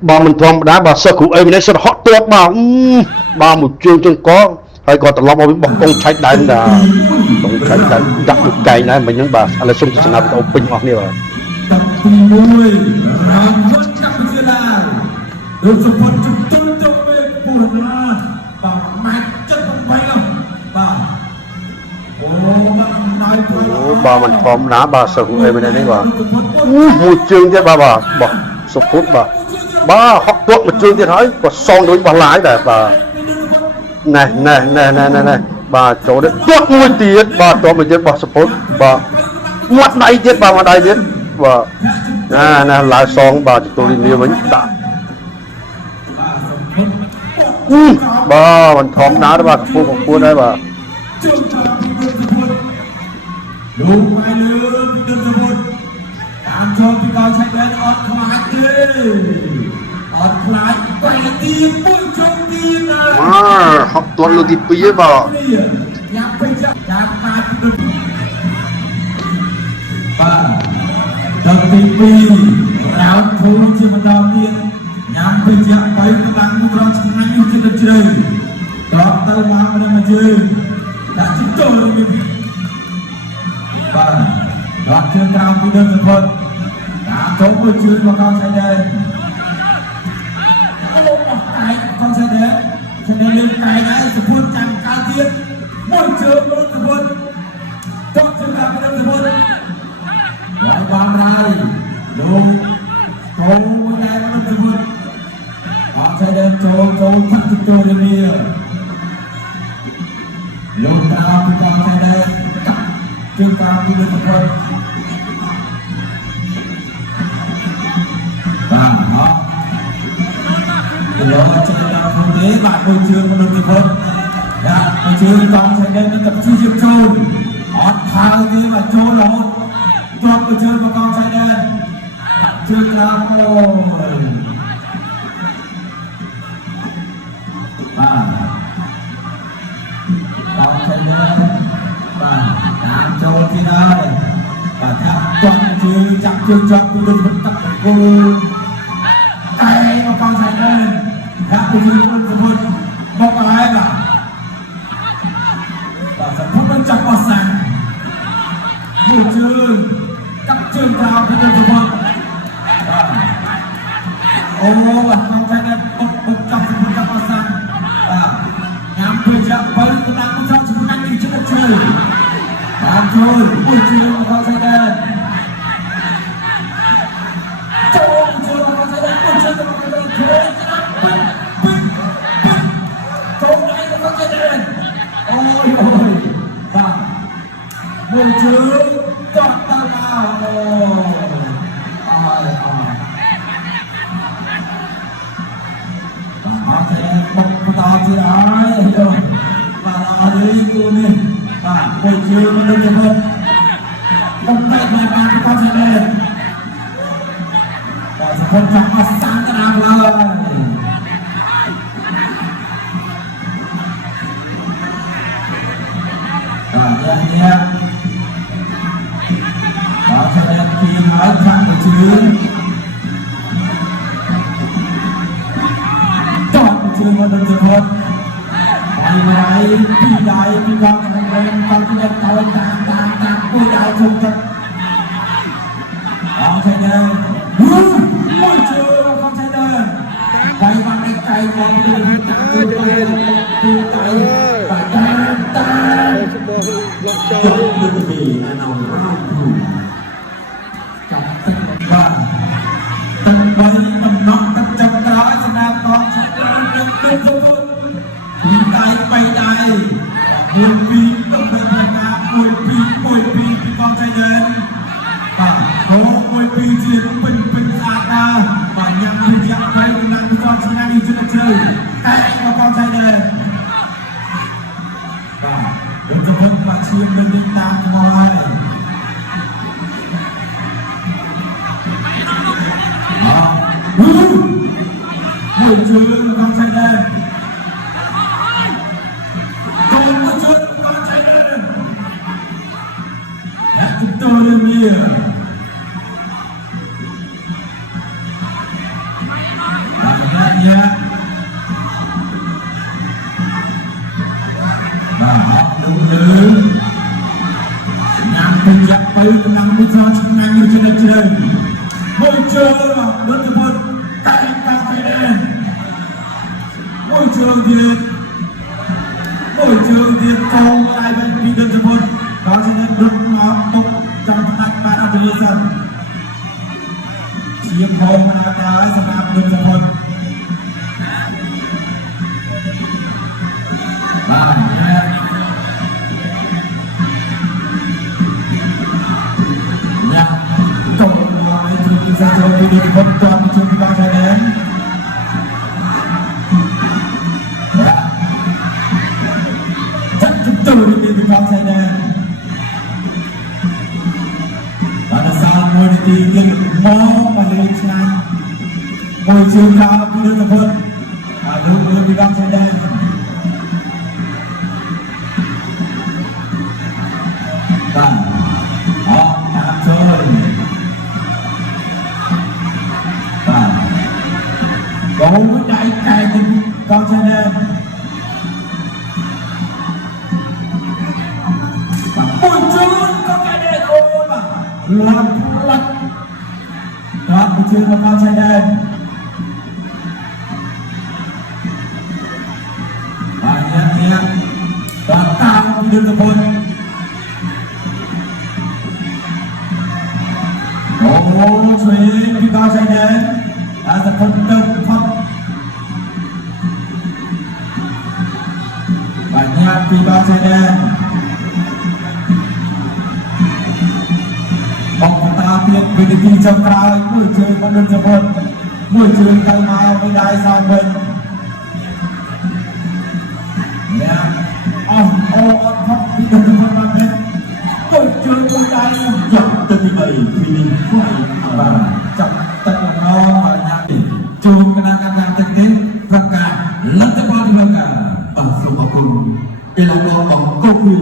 bà mình thòm đá bà sơ cụ em đấy sơ họ tuột bà một chương chương có hay còn tận lòng với bọn công trái đánh là công trái đánh đặt được cây này mình những bà là xung sự nào bị open hoặc nhiều rồi bà mình thòm đá bà sơ cụ em đấy bà một chương chứ bà bỏ số phút bà học tuột một chương thì nói có son đối bà lái để bà này bà chỗ đấy tuộtមួយទៀតbàតមួយទៀតបោះ support បាទមាត់ដៃទៀតបាទមាត់ដៃទៀតបាទណាឡើងសងបាទទទួលលីនីវិញដាក់បាទមិនធម្មតាទេបាទគួរដែរបាទលោកไปលើពីទឹកសមុទ្រតាមចូលពីកោឆៃដែនអត់ខ្លាចទេអត់ខ្លាចតែទីមួយជុំទីណាហត់ទាត់លើកទី2ឯងបាទញ៉ាំពេញចាំកាត់ពីបាទដល់ទី2រោតធូរជាបន្តទៀតញ៉ាំពេញចាំ3កម្លាំងមុខរងឆ្ងាញ់ជាទៅជ្រៅត្រប់ទៅឡើងនឹងមកជើងដាក់ជិះចូលវិញបាទរត់ជើងក្រោមពីដើមសពុតដាក់ចូលមួយជើងមកកោឆៃដែនអូតែកោឆៃដែនឆៃដែនលើកែដែរសពុតចាំកាលទៀតមួយជើងមកសពុតចុះជើងក្រោមពីដើមសពុតហើយបានរាយលោកចូលមួយដែរមកសពុតកោឆៃដែនចូលថាក់ចូលរៀងលោកតាមពីកោឆៃដែនជើងក្រោមពីលើសពុតបាទអត់លោកចិត្តដល់ខ្លួនទេបាទមួយជើងមនុស្សសពុតដាក់មួយជើងកងឆៃដែននឹងតែព្យាយាមចូលអត់ខើទេបាទចូលរហូតទាត់មួយជើងមកកងឆៃដែនជើងក្រោមអូយបាទកងឆៃដែនបាទតាមចូលទៀតហើយបាទថាទាត់ជើងចាប់ជើងជាប់ពីលើទឹកគោតែមកកងឆៃដែនដាក់ពីលើសពុតមកហើយបាទសពុតនឹងចាប់អស់សាំងមួយជើងកាប់ជើងក្រោមពីលើសពុតអូបាទកងឆៃដែនបុកចាប់សពុតចាប់អស់សាំងបាទញ៉ាំពេលចាប់បើកម្លាំងមិនស្រាប់សម្រាប់នេះជិតជើងតាមចូលមួយជើងមកកងឆៃដែនចូលជើងមកកងឆៃដែនមួយជើងមកកងឆៃដែនចូលអូយបាទមួយជើងចត់ទៅមកអូអើយបាទតែបុកបន្តទៀតហើយបាទអរេគូនេះបាទមួយជើងនឹងទៅបុកតែមកបានទៅផងទេបាទសពុតចាប់អស់សាំងតាំងឡើយនេះបាទឆៃដែនពីហើយខាងទៅជើងចោតជើងមកដល់សពុតហើយមកដៃពីដៃពីកងខាងវិញតាមទៀតទៅតាមមួយដៃជុំទឹកអងឆៃដែនមួយជើងកងឆៃដែនដៃបានដៃកៃមកពីតាមពីដៃបាទតាមចូលលើពីណៅចាប់ទឹកបាទទឹកបីបំណក់ទឹកចាប់ក្រោយសម្រាប់កងឆៃដែនទឹកទឹកពុតពីដៃបីដៃមួយពីរទឹកបីប្រកាមួយពីកងឆៃដែនបាទអូមួយពីរជាពេញស្អាតដែរបាទញ៉ាំពីយ៉ាប់ទៅណាស់ទៅឆ្ងាញ់ជិតជ្រៅតែមកកងឆៃដែនបាទសពុតបាឈៀមនឹងតាមមកហើយមួយជើងកងឆៃដែនចូលមួយជើងកងឆៃដែនអ្នកទទួលរឿងនេះ nhá học đúng thứ nhằm tình trạng với năng bây giờ chúng ngành như trên trời môi trường mà đơn từ một tại cà phê đen môi trường thì cầu lại bên đi đơn từ một đó cho nên đúng nó tục trong tách ba năm liên sân chiếm home mà đã sắp áp đơn từ một và ra chơi đi đi một tuần chung ta sẽ đến chắc chúng tôi đi đi con sẽ đến và là sao ngôi này thì tiền mó và lên trang ngôi trường cao đi đến tập hơn và luôn đi con sẽ đến và họ đã chơi gấu đại cài tình con xe đen và môi trường con cái đen ôi mà làm lật đó môi trường của con xe đen và nhẹ và cao đi được một gấu xuyên đi con xe đen đã rất thân tâm phong và nhạc thì ba xe đen bóng ta tiết về đi trong trái môi trường vẫn đơn giản hơn môi trường tay mau với đai sao mình nhạc khóc đi đơn giản hơn là môi trường với đai dọc từ thì bầy thì mình phải và chọc tất cả nó và nhạc thì trường kenakan teknik rangka lantapan rangka bangsa bakul ilmu bangkoku